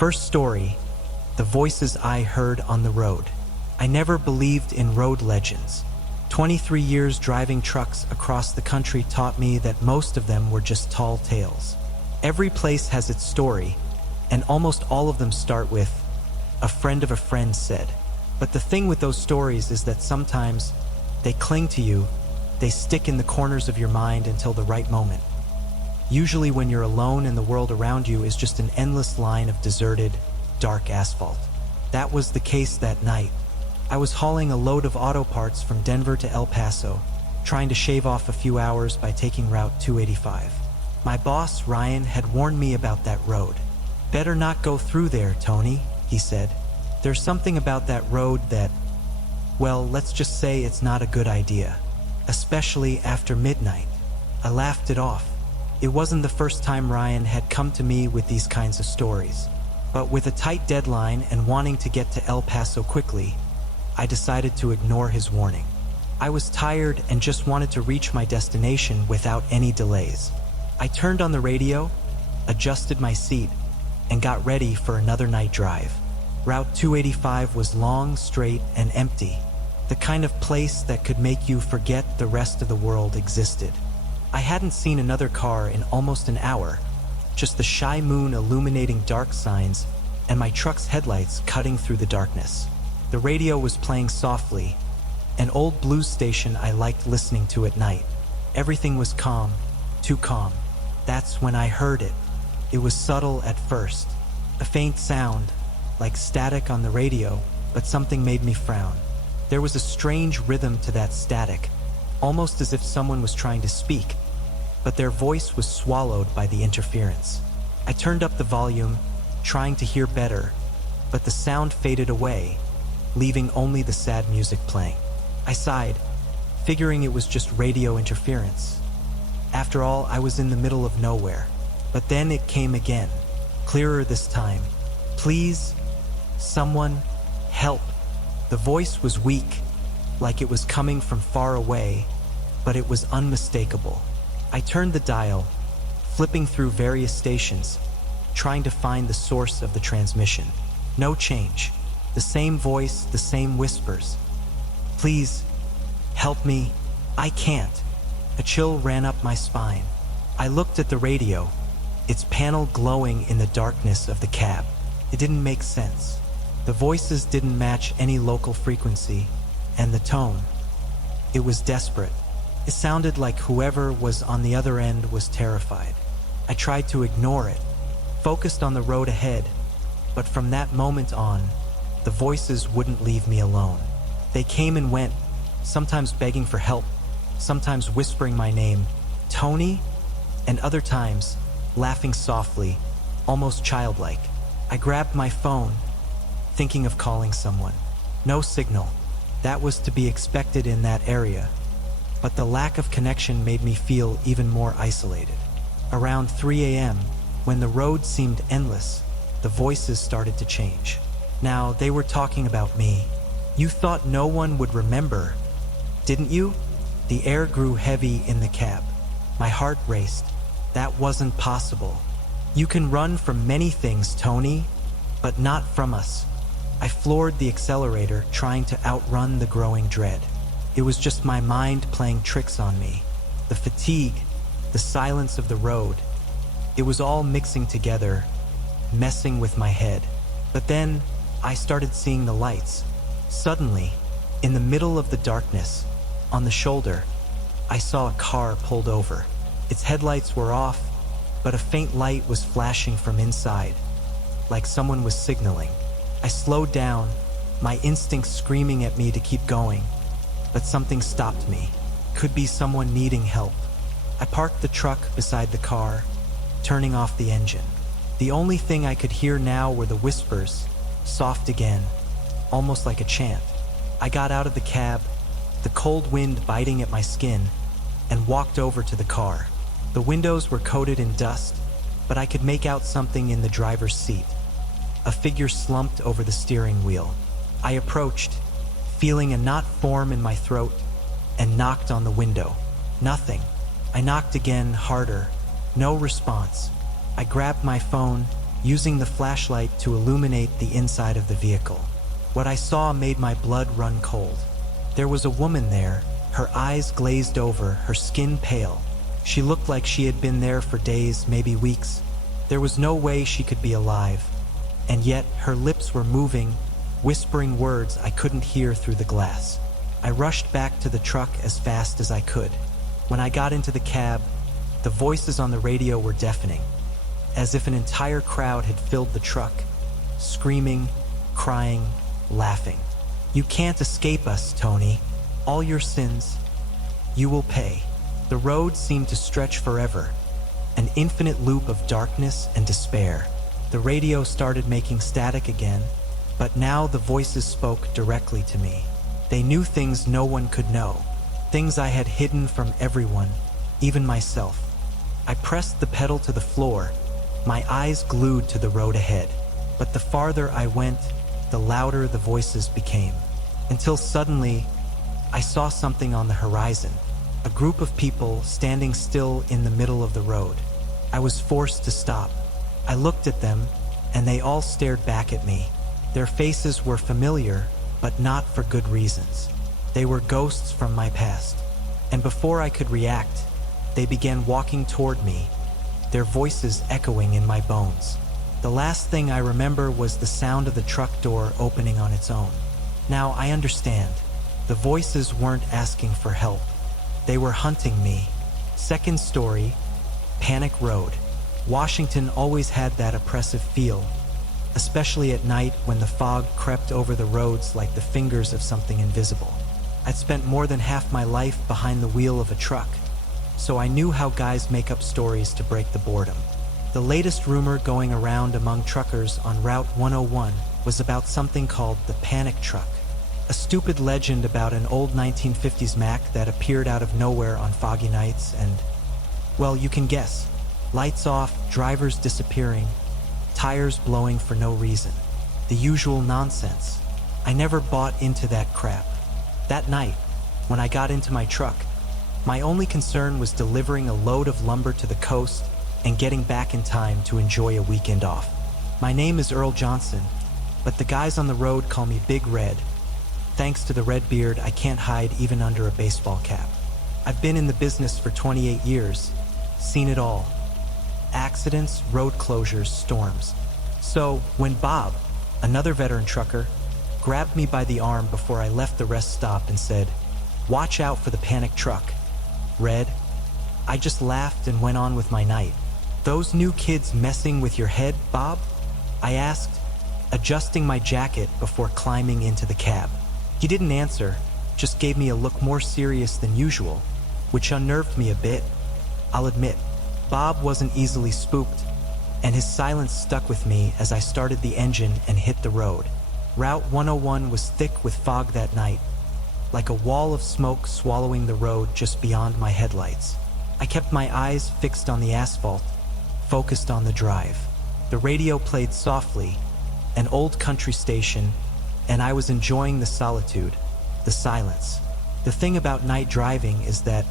First story, the voices I heard on the road. I never believed in road legends. 23 years driving trucks across the country taught me that most of them were just tall tales. Every place has its story, and almost all of them start with, "A friend of a friend said." But the thing with those stories is that sometimes they cling to you, they stick in the corners of your mind until the right moment. Usually when you're alone and the world around you is just an endless line of deserted, dark asphalt. That was the case that night. I was hauling a load of auto parts from Denver to El Paso, trying to shave off a few hours by taking Route 285. My boss, Ryan, had warned me about that road. "Better not go through there, Tony," he said. "There's something about that road that, well, let's just say it's not a good idea, especially after midnight." I laughed it off. It wasn't the first time Ryan had come to me with these kinds of stories. But with a tight deadline and wanting to get to El Paso quickly, I decided to ignore his warning. I was tired and just wanted to reach my destination without any delays. I turned on the radio, adjusted my seat, and got ready for another night drive. Route 285 was long, straight, and empty, the kind of place that could make you forget the rest of the world existed. I hadn't seen another car in almost an hour, just the shy moon illuminating dark signs and my truck's headlights cutting through the darkness. The radio was playing softly, an old blues station I liked listening to at night. Everything was calm, too calm. That's when I heard it. It was subtle at first, a faint sound, like static on the radio, but something made me frown. There was a strange rhythm to that static, almost as if someone was trying to speak, but their voice was swallowed by the interference. I turned up the volume, trying to hear better, but the sound faded away, leaving only the sad music playing. I sighed, figuring it was just radio interference. After all, I was in the middle of nowhere. But then it came again, clearer this time. "Please, someone, help." The voice was weak, like it was coming from far away, but it was unmistakable. I turned the dial, flipping through various stations, trying to find the source of the transmission. No change. The same voice, the same whispers. "Please, help me. I can't." A chill ran up my spine. I looked at the radio, its panel glowing in the darkness of the cab. It didn't make sense. The voices didn't match any local frequency, and the tone, it was desperate. It sounded like whoever was on the other end was terrified. I tried to ignore it, focused on the road ahead, but from that moment on, the voices wouldn't leave me alone. They came and went, sometimes begging for help, sometimes whispering my name, "Tony," and other times laughing softly, almost childlike. I grabbed my phone, thinking of calling someone. No signal. That was to be expected in that area. But the lack of connection made me feel even more isolated. Around 3 a.m., when the road seemed endless, the voices started to change. Now, they were talking about me. "You thought no one would remember, didn't you?" The air grew heavy in the cab. My heart raced. That wasn't possible. "You can run from many things, Tony, but not from us." I floored the accelerator, trying to outrun the growing dread. It was just my mind playing tricks on me. The fatigue, the silence of the road, it was all mixing together, messing with my head. But then, I started seeing the lights. Suddenly, in the middle of the darkness, on the shoulder, I saw a car pulled over. Its headlights were off, but a faint light was flashing from inside, like someone was signaling. I slowed down, my instincts screaming at me to keep going, but something stopped me. Could be someone needing help. I parked the truck beside the car, turning off the engine. The only thing I could hear now were the whispers, soft again, almost like a chant. I got out of the cab, the cold wind biting at my skin, and walked over to the car. The windows were coated in dust, but I could make out something in the driver's seat. A figure slumped over the steering wheel. I approached, feeling a knot form in my throat, and knocked on the window. Nothing. I knocked again, harder. No response. I grabbed my phone, using the flashlight to illuminate the inside of the vehicle. What I saw made my blood run cold. There was a woman there, her eyes glazed over, her skin pale. She looked like she had been there for days, maybe weeks. There was no way she could be alive. And yet, her lips were moving, whispering words I couldn't hear through the glass. I rushed back to the truck as fast as I could. When I got into the cab, the voices on the radio were deafening, as if an entire crowd had filled the truck, screaming, crying, laughing. "You can't escape us, Tony. All your sins, you will pay." The road seemed to stretch forever, an infinite loop of darkness and despair. The radio started making static again, but now the voices spoke directly to me. They knew things no one could know, things I had hidden from everyone, even myself. I pressed the pedal to the floor, my eyes glued to the road ahead. But the farther I went, the louder the voices became, until suddenly I saw something on the horizon, a group of people standing still in the middle of the road. I was forced to stop. I looked at them, and they all stared back at me. Their faces were familiar, but not for good reasons. They were ghosts from my past. And before I could react, they began walking toward me, their voices echoing in my bones. The last thing I remember was the sound of the truck door opening on its own. Now I understand. The voices weren't asking for help. They were hunting me. Second story, Panic Road. Washington always had that oppressive feel, especially at night when the fog crept over the roads like the fingers of something invisible. I'd spent more than half my life behind the wheel of a truck, so I knew how guys make up stories to break the boredom. The latest rumor going around among truckers on Route 101 was about something called the Panic Truck, a stupid legend about an old 1950s Mack that appeared out of nowhere on foggy nights and, well, you can guess. Lights off, drivers disappearing, tires blowing for no reason. The usual nonsense. I never bought into that crap. That night, when I got into my truck, my only concern was delivering a load of lumber to the coast and getting back in time to enjoy a weekend off. My name is Earl Johnson, but the guys on the road call me Big Red. Thanks to the red beard, I can't hide even under a baseball cap. I've been in the business for 28 years, seen it all. Accidents, road closures, storms. So when Bob, another veteran trucker, grabbed me by the arm before I left the rest stop and said, "Watch out for the Panic Truck, Red," I just laughed and went on with my night. "Those new kids messing with your head, Bob?" I asked, adjusting my jacket before climbing into the cab. He didn't answer, just gave me a look more serious than usual, which unnerved me a bit, I'll admit. Bob wasn't easily spooked, and his silence stuck with me as I started the engine and hit the road. Route 101 was thick with fog that night, like a wall of smoke swallowing the road just beyond my headlights. I kept my eyes fixed on the asphalt, focused on the drive. The radio played softly, an old country station, and I was enjoying the solitude, the silence. The thing about night driving is that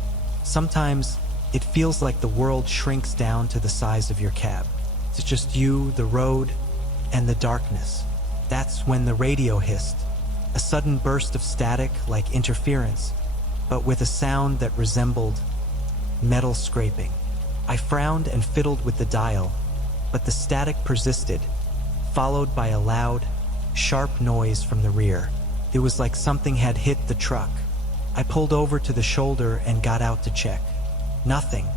sometimes it feels like the world shrinks down to the size of your cab. It's just you, the road, and the darkness. That's when the radio hissed, a sudden burst of static like interference, but with a sound that resembled metal scraping. I frowned and fiddled with the dial, but the static persisted, followed by a loud, sharp noise from the rear. It was like something had hit the truck. I pulled over to the shoulder and got out to check. Nothing.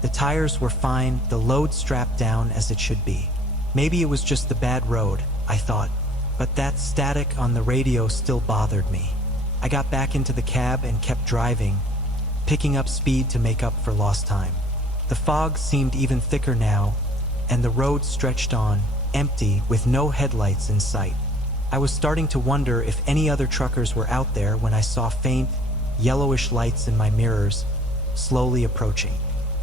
The tires were fine, the load strapped down as it should be. Maybe it was just the bad road, I thought, but that static on the radio still bothered me. I got back into the cab and kept driving, picking up speed to make up for lost time. The fog seemed even thicker now, and the road stretched on, empty, with no headlights in sight. I was starting to wonder if any other truckers were out there when I saw faint, yellowish lights in my mirrors, slowly approaching.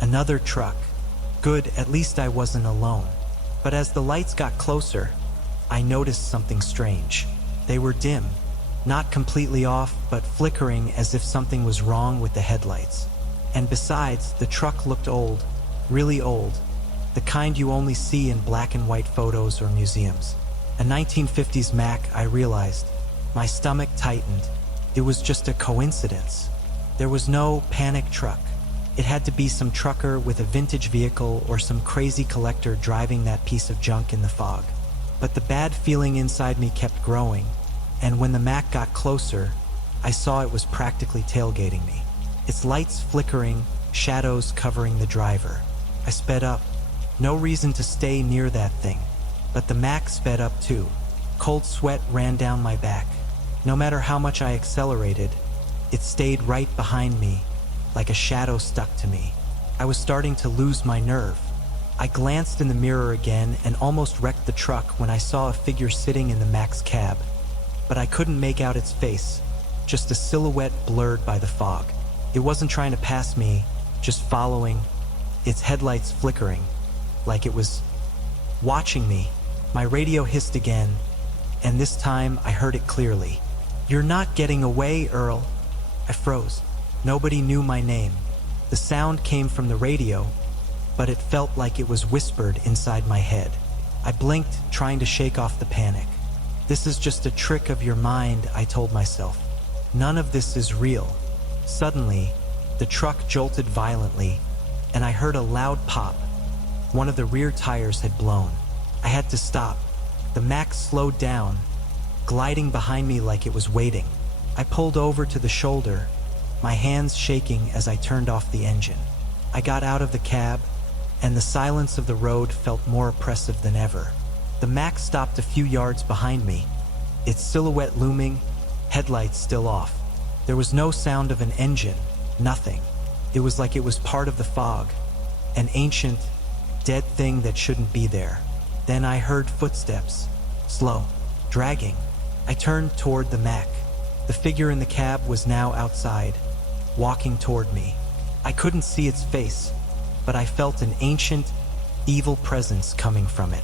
Another truck. Good, at least I wasn't alone. But as the lights got closer, I noticed something strange. They were dim, not completely off, but flickering as if something was wrong with the headlights. And besides, the truck looked old, really old. The the kind you only see in black and white photos or museums. A 1950s Mack, I realized. My stomach tightened. It was just a coincidence. There was no panic truck. It had to be some trucker with a vintage vehicle or some crazy collector driving that piece of junk in the fog. But the bad feeling inside me kept growing, and when the Mack got closer, I saw it was practically tailgating me. Its lights flickering, shadows covering the driver. I sped up. No reason to stay near that thing. But the Mack sped up too. Cold sweat ran down my back. No matter how much I accelerated, it stayed right behind me, like a shadow stuck to me. I was starting to lose my nerve. I glanced in the mirror again and almost wrecked the truck when I saw a figure sitting in the Mack's cab. But I couldn't make out its face, just a silhouette blurred by the fog. It wasn't trying to pass me, just following, its headlights flickering, like it was watching me. My radio hissed again, and this time I heard it clearly. "You're not getting away, Earl." I froze. Nobody knew my name. The sound came from the radio, but it felt like it was whispered inside my head. I blinked, trying to shake off the panic. "This is just a trick of your mind," I told myself. "None of this is real." Suddenly, the truck jolted violently, and I heard a loud pop. One of the rear tires had blown. I had to stop. The Mack slowed down, gliding behind me like it was waiting. I pulled over to the shoulder, my hands shaking as I turned off the engine. I got out of the cab, and the silence of the road felt more oppressive than ever. The Mack stopped a few yards behind me, its silhouette looming, headlights still off. There was no sound of an engine, nothing. It was like it was part of the fog, an ancient, dead thing that shouldn't be there. Then I heard footsteps, slow, dragging. I turned toward the Mack. The figure in the cab was now outside, walking toward me. I couldn't see its face, but I felt an ancient, evil presence coming from it.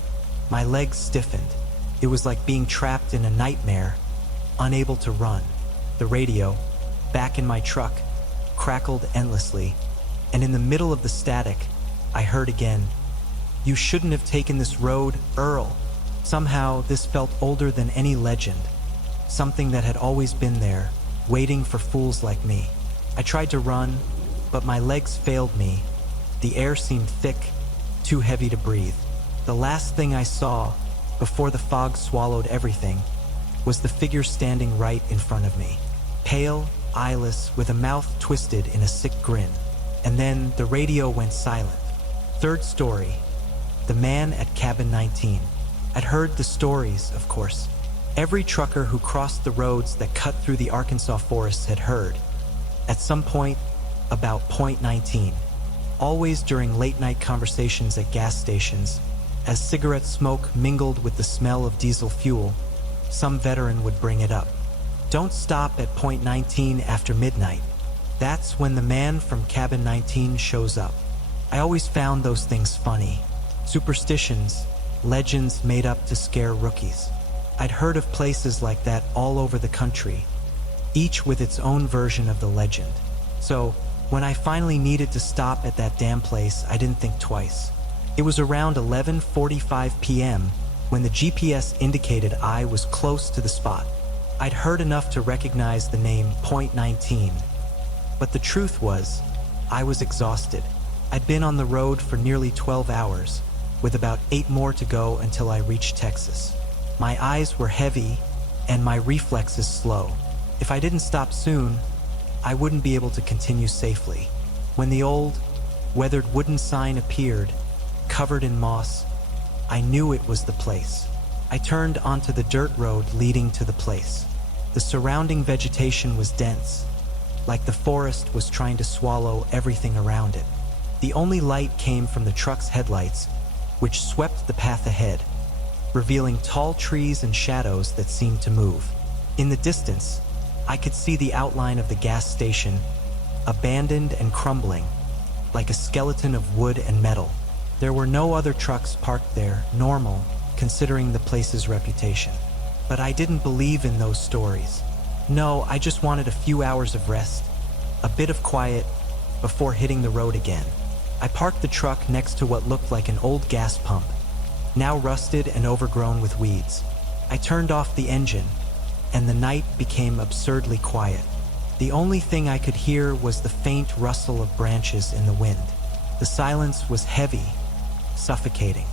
My legs stiffened. It was like being trapped in a nightmare, unable to run. The radio, back in my truck, crackled endlessly, and in the middle of the static, I heard again, "You shouldn't have taken this road, Earl." Somehow, this felt older than any legend, something that had always been there, waiting for fools like me. I tried to run, but my legs failed me. The air seemed thick, too heavy to breathe. The last thing I saw, before the fog swallowed everything, was the figure standing right in front of me. Pale, eyeless, with a mouth twisted in a sick grin. And then the radio went silent. Third story. The man at cabin 19. I'd heard the stories, of course. Every trucker who crossed the roads that cut through the Arkansas forests had heard, at some point, about Point 19. Always during late-night conversations at gas stations, as cigarette smoke mingled with the smell of diesel fuel, some veteran would bring it up. Don't stop at Point 19 after midnight. That's when the man from cabin 19 shows up. I always found those things funny. Superstitions, legends made up to scare rookies. I'd heard of places like that all over the country, each with its own version of the legend. So, when I finally needed to stop at that damn place, I didn't think twice. It was around 11:45 p.m. when the GPS indicated I was close to the spot. I'd heard enough to recognize the name Point 19, but the truth was, I was exhausted. I'd been on the road for nearly 12 hours, with about 8 more to go until I reached Texas. My eyes were heavy, and my reflexes slow. If I didn't stop soon, I wouldn't be able to continue safely. When the old, weathered wooden sign appeared, covered in moss, I knew it was the place. I turned onto the dirt road leading to the place. The surrounding vegetation was dense, like the forest was trying to swallow everything around it. The only light came from the truck's headlights, which swept the path ahead, revealing tall trees and shadows that seemed to move. In the distance, I could see the outline of the gas station, abandoned and crumbling, like a skeleton of wood and metal. There were no other trucks parked there, normal, considering the place's reputation. But I didn't believe in those stories. No, I just wanted a few hours of rest, a bit of quiet, before hitting the road again. I parked the truck next to what looked like an old gas pump, now rusted and overgrown with weeds. I turned off the engine, and the night became absurdly quiet. The only thing I could hear was the faint rustle of branches in the wind. The silence was heavy, suffocating.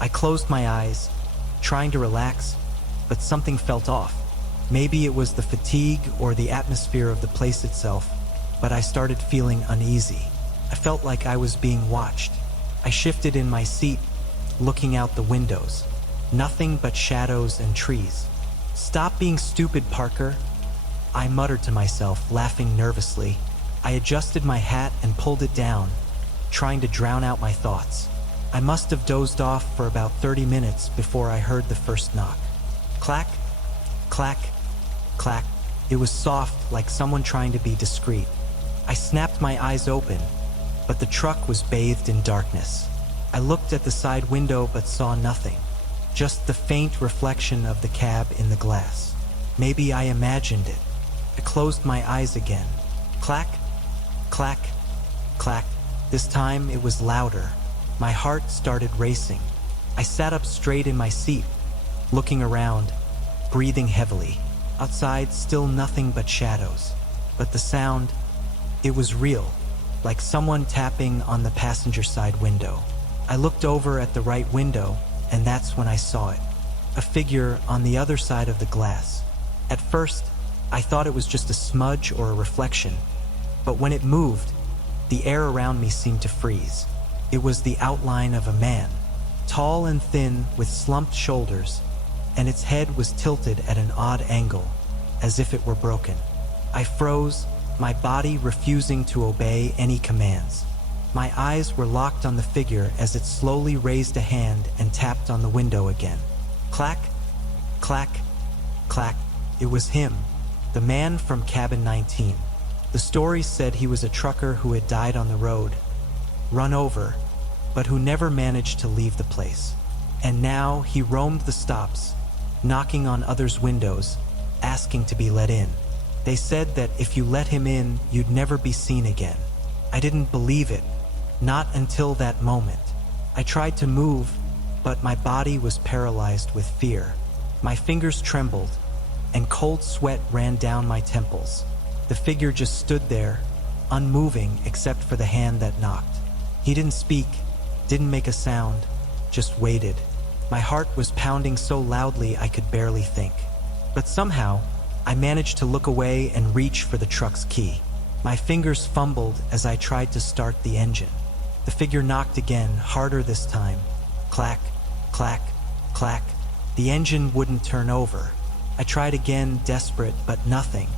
I closed my eyes, trying to relax, but something felt off. Maybe it was the fatigue or the atmosphere of the place itself, but I started feeling uneasy. I felt like I was being watched. I shifted in my seat, looking out the windows. Nothing but shadows and trees. "Stop being stupid, Parker," I muttered to myself, laughing nervously. I adjusted my hat and pulled it down, trying to drown out my thoughts. I must have dozed off for about 30 minutes before I heard the first knock. Clack, clack, clack. It was soft, like someone trying to be discreet. I snapped my eyes open, but the truck was bathed in darkness. I looked at the side window but saw nothing, just the faint reflection of the cab in the glass. Maybe I imagined it. I closed my eyes again. Clack, clack, clack. This time it was louder. My heart started racing. I sat up straight in my seat, looking around, breathing heavily. Outside, still nothing but shadows. But the sound, it was real, like someone tapping on the passenger side window. I looked over at the right window, and that's when I saw it. A figure on the other side of the glass. At first, I thought it was just a smudge or a reflection, but when it moved, the air around me seemed to freeze. It was the outline of a man, tall and thin with slumped shoulders, and its head was tilted at an odd angle, as if it were broken. I froze, my body refusing to obey any commands. My eyes were locked on the figure as it slowly raised a hand and tapped on the window again. Clack, clack, clack. It was him, the man from Cabin 19. The story said he was a trucker who had died on the road, run over, but who never managed to leave the place. And now he roamed the stops, knocking on others' windows, asking to be let in. They said that if you let him in, you'd never be seen again. I didn't believe it, not until that moment. I tried to move, but my body was paralyzed with fear. My fingers trembled, and cold sweat ran down my temples. The figure just stood there, unmoving except for the hand that knocked. He didn't speak, didn't make a sound, just waited. My heart was pounding so loudly I could barely think. But somehow, I managed to look away and reach for the truck's key. My fingers fumbled as I tried to start the engine. The figure knocked again, harder this time. Clack, clack, clack. The engine wouldn't turn over. I tried again, desperate, but nothing.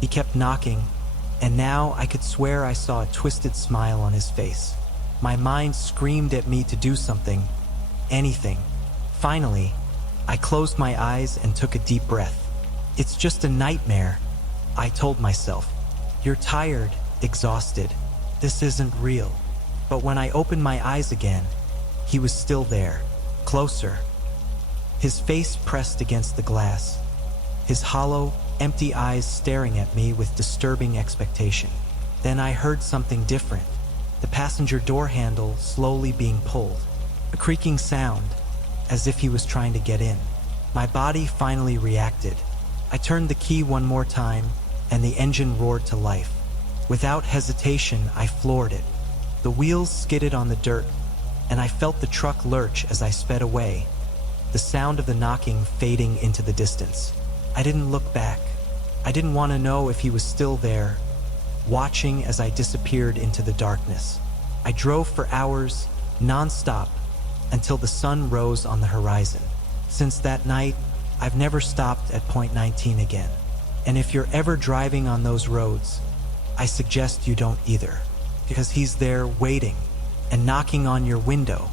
He kept knocking, and now I could swear I saw a twisted smile on his face. My mind screamed at me to do something, anything. Finally, I closed my eyes and took a deep breath. It's just a nightmare, I told myself. You're tired, exhausted. This isn't real. But when I opened my eyes again, he was still there, closer. His face pressed against the glass, his hollow, empty eyes staring at me with disturbing expectation. Then I heard something different, the passenger door handle slowly being pulled, a creaking sound, as if he was trying to get in. My body finally reacted. I turned the key one more time, and the engine roared to life. Without hesitation, I floored it. The wheels skidded on the dirt, and I felt the truck lurch as I sped away, the sound of the knocking fading into the distance. I didn't look back. I didn't want to know if he was still there, watching as I disappeared into the darkness. I drove for hours, non-stop, until the sun rose on the horizon. Since that night, I've never stopped at Point 19 again. And if you're ever driving on those roads, I suggest you don't either, because he's there waiting and knocking on your window.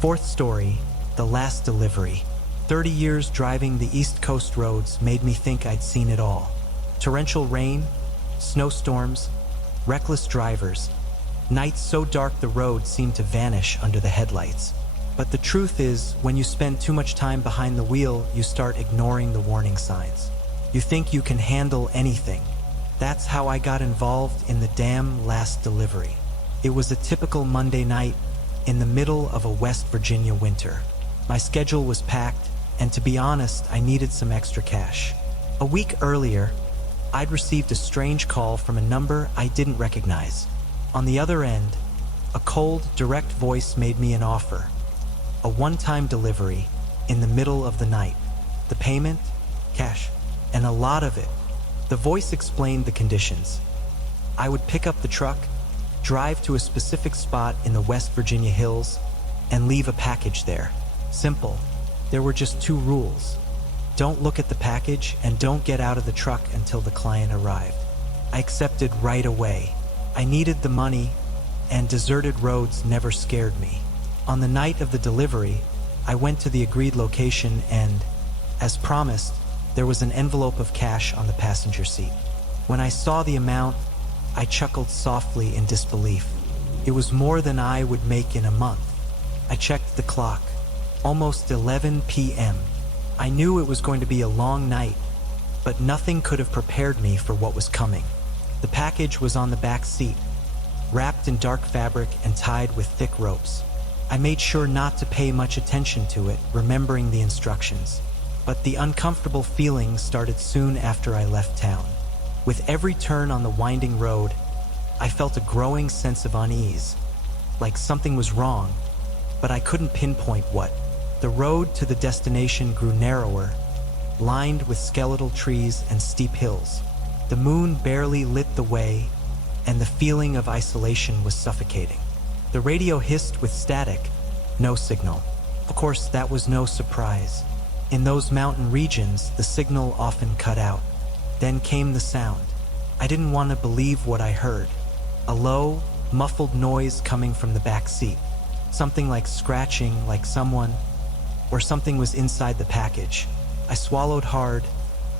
Fourth story, the last delivery. 30 years driving the East Coast roads made me think I'd seen it all. Torrential rain, snowstorms, reckless drivers, nights so dark the road seemed to vanish under the headlights. But the truth is, when you spend too much time behind the wheel, you start ignoring the warning signs. You think you can handle anything. That's how I got involved in the damn last delivery. It was a typical Monday night in the middle of a West Virginia winter. My schedule was packed, and to be honest, I needed some extra cash. A week earlier, I'd received a strange call from a number I didn't recognize. On the other end, a cold, direct voice made me an offer. A one-time delivery in the middle of the night. The payment? Cash. And a lot of it. The voice explained the conditions. I would pick up the truck, drive to a specific spot in the West Virginia hills, and leave a package there. Simple. There were just 2 rules. Don't look at the package and don't get out of the truck until the client arrived. I accepted right away. I needed the money, and deserted roads never scared me. On the night of the delivery, I went to the agreed location and, as promised, there was an envelope of cash on the passenger seat. When I saw the amount, I chuckled softly in disbelief. It was more than I would make in a month. I checked the clock. Almost 11 p.m. I knew it was going to be a long night, but nothing could have prepared me for what was coming. The package was on the back seat, wrapped in dark fabric and tied with thick ropes. I made sure not to pay much attention to it, remembering the instructions. But the uncomfortable feeling started soon after I left town. With every turn on the winding road, I felt a growing sense of unease, like something was wrong, but I couldn't pinpoint what. The road to the destination grew narrower, lined with skeletal trees and steep hills. The moon barely lit the way, and the feeling of isolation was suffocating. The radio hissed with static, no signal. Of course, that was no surprise. In those mountain regions, the signal often cut out. Then came the sound. I didn't want to believe what I heard. A low, muffled noise coming from the back seat. Something like scratching, like someone or something was inside the package. I swallowed hard,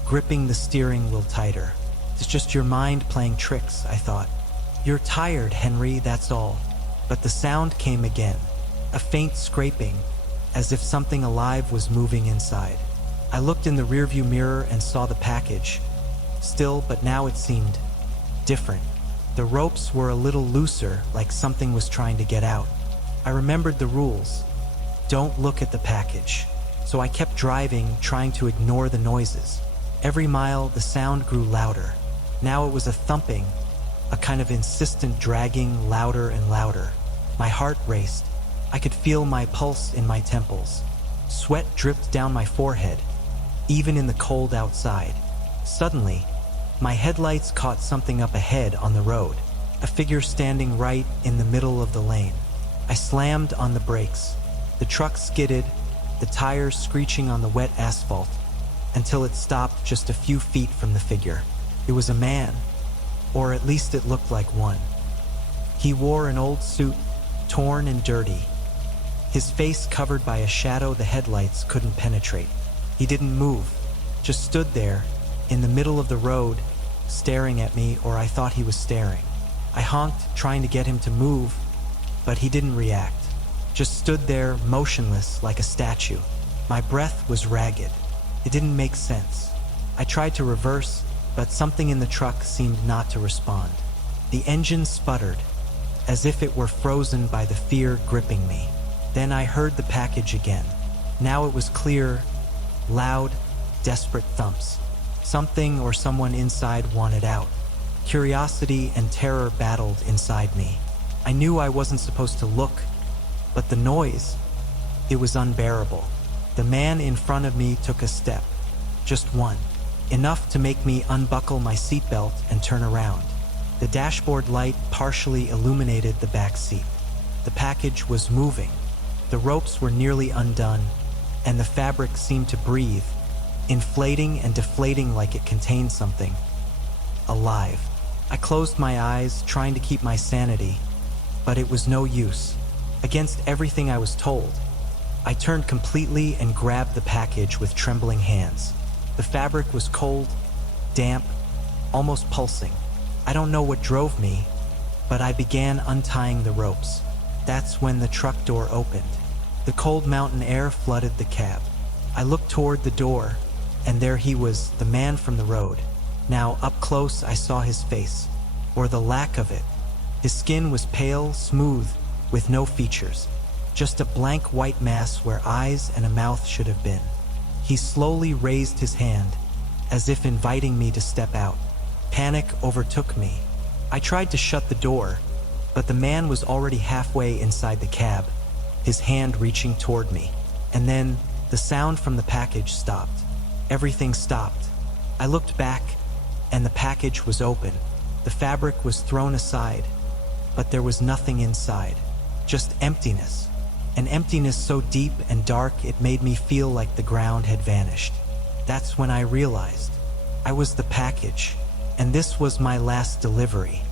gripping the steering wheel tighter. It's just your mind playing tricks, I thought. You're tired, Henry, that's all. But the sound came again, a faint scraping, as if something alive was moving inside. I looked in the rearview mirror and saw the package. Still, but now it seemed different. The ropes were a little looser, like something was trying to get out. I remembered the rules. Don't look at the package. So I kept driving, trying to ignore the noises. Every mile, the sound grew louder. Now it was a thumping, a kind of insistent dragging, louder and louder. My heart raced. I could feel my pulse in my temples. Sweat dripped down my forehead, even in the cold outside. Suddenly, my headlights caught something up ahead on the road, a figure standing right in the middle of the lane. I slammed on the brakes. The truck skidded, the tires screeching on the wet asphalt, until it stopped just a few feet from the figure. It was a man, or at least it looked like one. He wore an old suit, torn and dirty, his face covered by a shadow the headlights couldn't penetrate. He didn't move, just stood there, in the middle of the road, staring at me, or I thought he was staring. I honked, trying to get him to move, but he didn't react. Just stood there, motionless like a statue. My breath was ragged. It didn't make sense. I tried to reverse, but something in the truck seemed not to respond. The engine sputtered, as if it were frozen by the fear gripping me. Then I heard the package again. Now it was clear, loud, desperate thumps. Something or someone inside wanted out. Curiosity and terror battled inside me. I knew I wasn't supposed to look, but the noise, it was unbearable. The man in front of me took a step, just one, enough to make me unbuckle my seatbelt and turn around. The dashboard light partially illuminated the back seat. The package was moving. The ropes were nearly undone, and the fabric seemed to breathe, inflating and deflating like it contained something alive. I closed my eyes, trying to keep my sanity, but it was no use. Against everything I was told, I turned completely and grabbed the package with trembling hands. The fabric was cold, damp, almost pulsing. I don't know what drove me, but I began untying the ropes. That's when the truck door opened. The cold mountain air flooded the cab. I looked toward the door, and there he was, the man from the road. Now, up close, I saw his face, or the lack of it. His skin was pale, smooth, with no features. Just a blank white mass where eyes and a mouth should have been. He slowly raised his hand, as if inviting me to step out. Panic overtook me. I tried to shut the door, but the man was already halfway inside the cab, his hand reaching toward me. And then, the sound from the package stopped. Everything stopped. I looked back, and the package was open. The fabric was thrown aside, but there was nothing inside. Just emptiness. An emptiness so deep and dark it made me feel like the ground had vanished. That's when I realized I was the package, and this was my last delivery.